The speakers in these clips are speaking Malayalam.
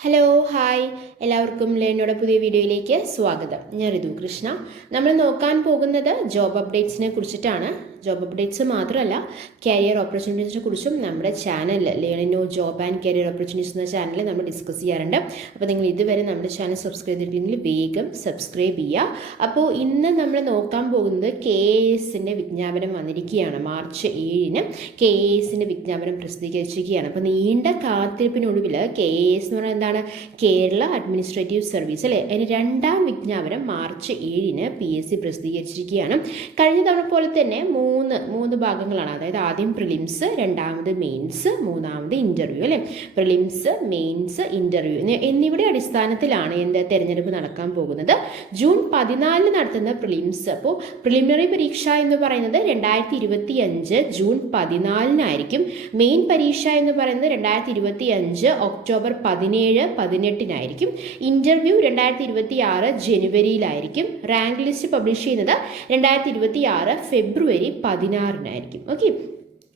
ഹലോ ഹായ് എല്ലാവർക്കും ലേണോയുടെ പുതിയ വീഡിയോയിലേക്ക് സ്വാഗതം. ഞാൻ ഋതു കൃഷ്ണ. നമ്മൾ നോക്കാൻ പോകുന്നത് ജോബ് അപ്ഡേറ്റ്സിനെ കുറിച്ചിട്ടാണ്. ജോബ് അപ്ഡേറ്റ്സ് മാത്രമല്ല, കരിയർ ഓപ്പർച്യൂണിറ്റീസിനെ കുറിച്ചും നമ്മുടെ ചാനലിൽ Learnino job and career opportunities എന്ന ചാനലിൽ നമ്മൾ ഡിസ്കസ് ചെയ്യാറുണ്ട്. അപ്പോൾ നിങ്ങൾ ഇതുവരെ നമ്മുടെ ചാനൽ സബ്സ്ക്രൈബ് ചെയ്തിട്ടില്ലെങ്കിൽ വേഗം സബ്സ്ക്രൈബ് ചെയ്യുക. അപ്പോൾ ഇന്ന് നമ്മൾ നോക്കാൻ പോകുന്നത് KASന്റെ വിജ്ഞാപനം വന്നിരിക്കുകയാണ്. മാർച്ച് 7-ന് KASന്റെ വിജ്ഞാപനം പ്രസിദ്ധീകരിച്ചിരിക്കുകയാണ്. അപ്പോൾ നീണ്ട കാത്തിരിപ്പിനൊടുവിൽ KAS എന്ന് പറയുന്നത് എന്താണ്? കേരള അഡ്മിനിസ്ട്രേറ്റീവ് സർവീസ് അല്ലേ, അതിന് രണ്ടാം വിജ്ഞാപനം മാർച്ച് 7-ന് PSC പ്രസിദ്ധീകരിച്ചിരിക്കുകയാണ്. കഴിഞ്ഞ തവണ പോലെ തന്നെ മൂന്ന് ഭാഗങ്ങളാണ്. അതായത് ആദ്യം പ്രിലിംസ്, രണ്ടാമത് മെയിൻസ്, മൂന്നാമത് ഇൻ്റർവ്യൂ അല്ലേ. പ്രിലിംസ്, മെയിൻസ്, ഇൻ്റർവ്യൂ എന്നിവയുടെ അടിസ്ഥാനത്തിലാണ് തെരഞ്ഞെടുപ്പ് നടക്കാൻ പോകുന്നത്. ജൂൺ 14 നടത്തുന്ന പ്രിലിംസ്, അപ്പോൾ പ്രിലിമിനറി പരീക്ഷ എന്ന് പറയുന്നത് 2025 ജൂൺ 14-നായിരിക്കും. മെയിൻ പരീക്ഷ എന്ന് പറയുന്നത് 2025 ഒക്ടോബർ 17-18-നായിരിക്കും. ഇൻ്റർവ്യൂ 2026 ജനുവരിയിലായിരിക്കും. റാങ്ക് ലിസ്റ്റ് പബ്ലിഷ് ചെയ്യുന്നത് 2026 ഫെബ്രുവരി 16-നായിരിക്കും. ഓക്കെ,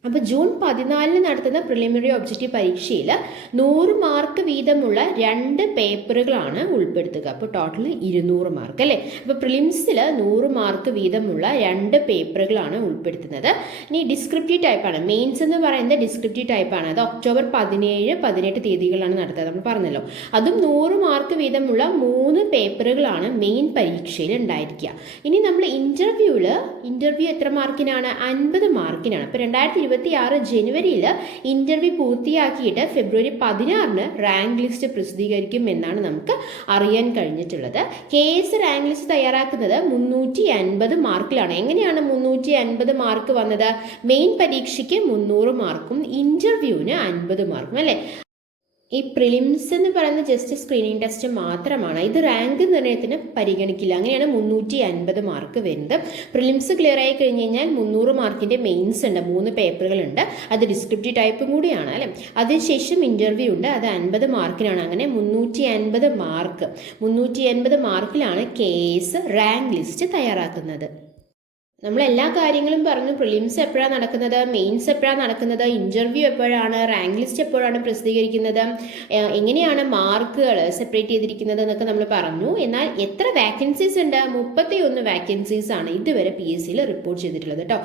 അപ്പോൾ ജൂൺ 14-ന് നടത്തുന്ന പ്രിലിമിനറി ഒബ്ജക്റ്റീവ് പരീക്ഷയിൽ 100 മാർക്ക് വീതമുള്ള 2 പേപ്പറുകളാണ് ഉൾപ്പെടുത്തുക. അപ്പോൾ ടോട്ടൽ 200 മാർക്ക് അല്ലേ. അപ്പോൾ പ്രിലിംസിൽ 100 മാർക്ക് വീതമുള്ള 2 പേപ്പറുകളാണ് ഉൾപ്പെടുത്തുന്നത്. ഇനി ഡിസ്ക്രിപ്റ്റീവ് ടൈപ്പാണ്. മെയിൻസ് എന്ന് പറയുന്നത് ഡിസ്ക്രിപ്റ്റീവ് ടൈപ്പാണ്. അത് ഒക്ടോബർ 17-18 തീയതികളാണ് നടത്തുക, നമ്മൾ പറഞ്ഞല്ലോ. അതും 100 മാർക്ക് വീതമുള്ള 3 പേപ്പറുകളാണ് മെയിൻ പരീക്ഷയിൽ ഉണ്ടായിരിക്കുക. ഇനി നമ്മൾ ഇൻ്റർവ്യൂ എത്ര മാർക്കിനാണ്? 50 മാർക്കിനാണ്. അപ്പോൾ 2026 ജനുവരിയിൽ ഇൻ്റർവ്യൂ പൂർത്തിയാക്കിയിട്ട് ഫെബ്രുവരി 16-ന് റാങ്ക് ലിസ്റ്റ് പ്രസിദ്ധീകരിക്കും എന്നാണ് നമുക്ക് അറിയാൻ കഴിഞ്ഞിട്ടുള്ളത്. KS റാങ്ക് ലിസ്റ്റ് തയ്യാറാക്കുന്നത് 350 മാർക്കിലാണ്. എങ്ങനെയാണ് 350 മാർക്ക് വന്നത്? മെയിൻ പരീക്ഷയ്ക്ക് 300 മാർക്കും ഇൻ്റർവ്യൂവിന് 50 മാർക്കും അല്ലേ. ഈ പ്രിലിംസ് എന്ന് പറയുന്ന ജസ്റ്റ് സ്ക്രീനിങ് ടെസ്റ്റ് മാത്രമാണ്. ഇത് റാങ്ക് നിർണ്ണയത്തിന് പരിഗണിക്കില്ല. അങ്ങനെയാണ് 350 മാർക്ക് വരുന്നത്. പ്രിലിംസ് ക്ലിയർ ആയി കഴിഞ്ഞ് കഴിഞ്ഞാൽ 300 മാർക്കിൻ്റെ മെയിൻസ് ഉണ്ട്, 3 പേപ്പറുകളുണ്ട്. അത് ഡിസ്ക്രിപ്റ്റീവ് ടൈപ്പും കൂടിയാണ് അല്ലേ. അതിനുശേഷം ഇൻ്റർവ്യൂ ഉണ്ട്, അത് 50 മാർക്കിനാണ്. അങ്ങനെ 350 മാർക്കിലാണ് KS റാങ്ക് ലിസ്റ്റ് തയ്യാറാക്കുന്നത്. നമ്മൾ എല്ലാ കാര്യങ്ങളും പറഞ്ഞു. പ്രിലിംസ് എപ്പോഴാണ് നടക്കുന്നത്, മെയിൻസ് എപ്പോഴാണ് നടക്കുന്നത്, ഇൻ്റർവ്യൂ എപ്പോഴാണ്, റാങ്ക് ലിസ്റ്റ് എപ്പോഴാണ് പ്രസിദ്ധീകരിക്കുന്നത്, എങ്ങനെയാണ് മാർക്കുകൾ സെപ്പറേറ്റ് ചെയ്തിരിക്കുന്നത് എന്നൊക്കെ നമ്മൾ പറഞ്ഞു. എന്നാൽ എത്ര വാക്കൻസീസ് ഉണ്ട്? 31 വാക്കൻസീസ് ആണ് ഇതുവരെ PSCയിൽ റിപ്പോർട്ട് ചെയ്തിട്ടുള്ളത് കേട്ടോ.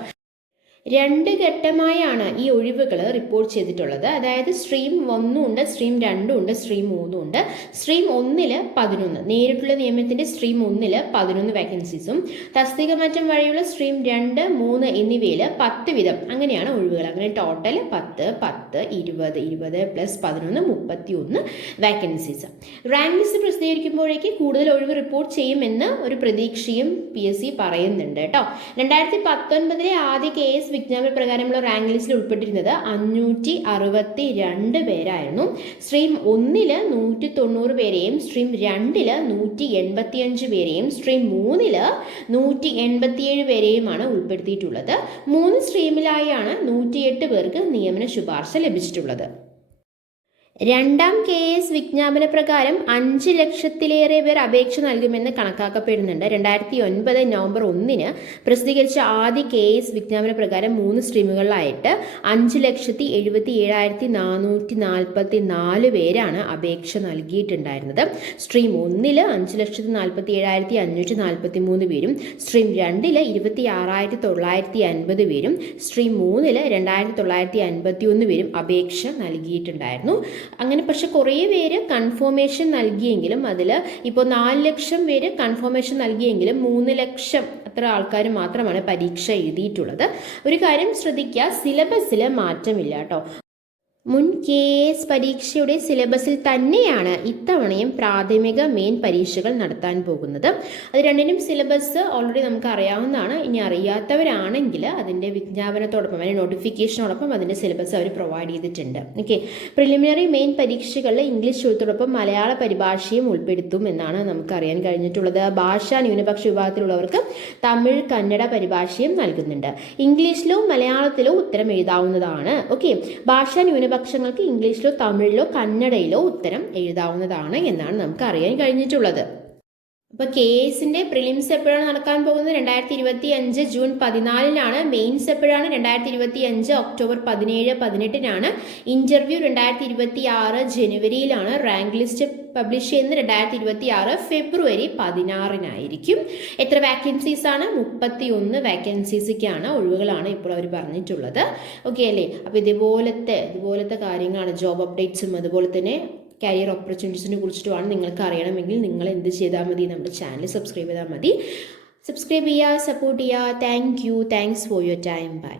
2 ഘട്ടമായാണ് ഈ ഒഴിവുകൾ റിപ്പോർട്ട് ചെയ്തിട്ടുള്ളത്. അതായത് സ്ട്രീം 1 ഉണ്ട്, സ്ട്രീം 2 ഉണ്ട്, സ്ട്രീം 3 ഉണ്ട്. സ്ട്രീം 1-ൽ 11, നേരിട്ടുള്ള നിയമനത്തിൻ്റെ സ്ട്രീം 1-ൽ 11 വാക്കൻസീസും തസ്തിക മാറ്റം വഴിയുള്ള സ്ട്രീം 2, 3 എന്നിവയിൽ 10 വീതം അങ്ങനെയാണ് ഒഴിവുകൾ. അങ്ങനെ ടോട്ടൽ 10, 10, 20, 20 + 11 31 വാക്കൻസീസ്. റാങ്ക് ലിസ്റ്റ് പ്രസിദ്ധീകരിക്കുമ്പോഴേക്ക് കൂടുതൽ ഒഴിവ് റിപ്പോർട്ട് ചെയ്യുമെന്ന് ഒരു പ്രതീക്ഷയും PSC പറയുന്നുണ്ട് കേട്ടോ. 2019-ലെ ആദ്യ KS വിജ്ഞാപന പ്രകാരമുള്ള റാങ്ക് ലിസ്റ്റിൽ ഉൾപ്പെട്ടിരുന്നത് 562 പേരായിരുന്നു. സ്ട്രീം 1-ൽ 190 പേരെയും സ്ട്രീം 2-ൽ 185 പേരെയും സ്ട്രീം 3-ൽ 187 പേരെയുമാണ് ഉൾപ്പെടുത്തിയിട്ടുള്ളത്. 3 സ്ട്രീമിലായാണ് 108 പേർക്ക് നിയമന ശുപാർശ ലഭിച്ചിട്ടുള്ളത്. രണ്ടാം KS വിജ്ഞാപന പ്രകാരം 5 ലക്ഷത്തിലേറെ പേർ അപേക്ഷ നൽകുമെന്ന് കണക്കാക്കപ്പെടുന്നുണ്ട്. 2009 നവംബർ 1-ന് പ്രസിദ്ധീകരിച്ച ആദ്യ KS വിജ്ഞാപന പ്രകാരം 3 സ്ട്രീമുകളിലായിട്ട് 5,70,444 പേരാണ് അപേക്ഷ നൽകിയിട്ടുണ്ടായിരുന്നത്. സ്ട്രീം 1-ൽ 5,47,543 പേരും സ്ട്രീം 2-ൽ 26,950 പേരും സ്ട്രീം 3-ൽ 2,951 പേരും അപേക്ഷ നൽകിയിട്ടുണ്ടായിരുന്നു. അങ്ങനെ പക്ഷെ കുറേ പേര് കൺഫർമേഷൻ നൽകിയെങ്കിലും അതിൽ ഇപ്പോൾ 4 ലക്ഷം പേര് കൺഫർമേഷൻ നൽകിയെങ്കിലും 3 ലക്ഷം അത്ര ആൾക്കാർ മാത്രമാണ് പരീക്ഷ എഴുതിയിട്ടുള്ളത്. ഒരു കാര്യം ശ്രദ്ധിക്കുക, സിലബസിൽ മാറ്റമില്ല കേട്ടോ. മുൻ KS പരീക്ഷയുടെ സിലബസിൽ തന്നെയാണ് ഇത്തവണയും പ്രാഥമിക മെയിൻ പരീക്ഷകൾ നടത്താൻ പോകുന്നത്. അത് രണ്ടിനും സിലബസ് ഓൾറെഡി നമുക്ക് അറിയാവുന്നതാണ്. ഇനി അറിയാത്തവരാണെങ്കിൽ അതിൻ്റെ വിജ്ഞാപനത്തോടൊപ്പം അതിൻ്റെ നോട്ടിഫിക്കേഷനോടൊപ്പം അതിൻ്റെ സിലബസ് അവർ പ്രൊവൈഡ് ചെയ്തിട്ടുണ്ട്. ഓക്കെ, പ്രിലിമിനറി മെയിൻ പരീക്ഷകളിൽ ഇംഗ്ലീഷ് ചോദ്യത്തോടൊപ്പം മലയാള പരിഭാഷയും ഉൾപ്പെടുത്തും എന്നാണ് നമുക്കറിയാൻ കഴിഞ്ഞിട്ടുള്ളത്. ഭാഷാ ന്യൂനപക്ഷ വിഭാഗത്തിലുള്ളവർക്ക് തമിഴ്, കന്നഡ പരിഭാഷയും നൽകുന്നുണ്ട്. ഇംഗ്ലീഷിലോ മലയാളത്തിലോ ഉത്തരം എഴുതാവുന്നതാണ്. ഓക്കെ, ഭാഷാ ന്യൂനപക്ഷങ്ങൾക്ക് ഇംഗ്ലീഷിലോ തമിഴിലോ കന്നഡയിലോ ഉത്തരം എഴുതാവുന്നതാണ് എന്നാണ് നമുക്ക് അറിയാൻ കഴിഞ്ഞിട്ടുള്ളത്. അപ്പോൾ KS പ്രിലിംസ് എപ്പോഴാണ് നടക്കാൻ പോകുന്നത്? 2025 ജൂൺ 14 മെയിൻസ് എപ്പോഴാണ്? 2025 ഒക്ടോബർ 17-18 ഇൻ്റർവ്യൂ 2026 ജനുവരിയിലാണ്. റാങ്ക് ലിസ്റ്റ് പബ്ലിഷ് ചെയ്യുന്നത് 2026 ഫെബ്രുവരി 16 എത്ര വാക്കൻസീസ് ആണ്? 31 വാക്കൻസീസിക്കാണ്, ഒഴിവുകളാണ് ഇപ്പോൾ അവർ പറഞ്ഞിട്ടുള്ളത്. ഓക്കെ അല്ലേ? അപ്പോൾ ഇതുപോലത്തെ കാര്യങ്ങളാണ് ജോബ് അപ്ഡേറ്റ്സും അതുപോലെ തന്നെ കരിയർ ഓപ്പർച്യൂണിറ്റീസിനെ കുറിച്ചിട്ടുമാണ് നിങ്ങൾക്ക് അറിയണമെങ്കിൽ നിങ്ങൾ എന്ത് ചെയ്താൽ മതി? നമ്മുടെ ചാനൽ സബ്സ്ക്രൈബ് ചെയ്താൽ മതി. സബ്സ്ക്രൈബ് ചെയ്യുക, സപ്പോർട്ട് ചെയ്യുക. Thanks for your time. By.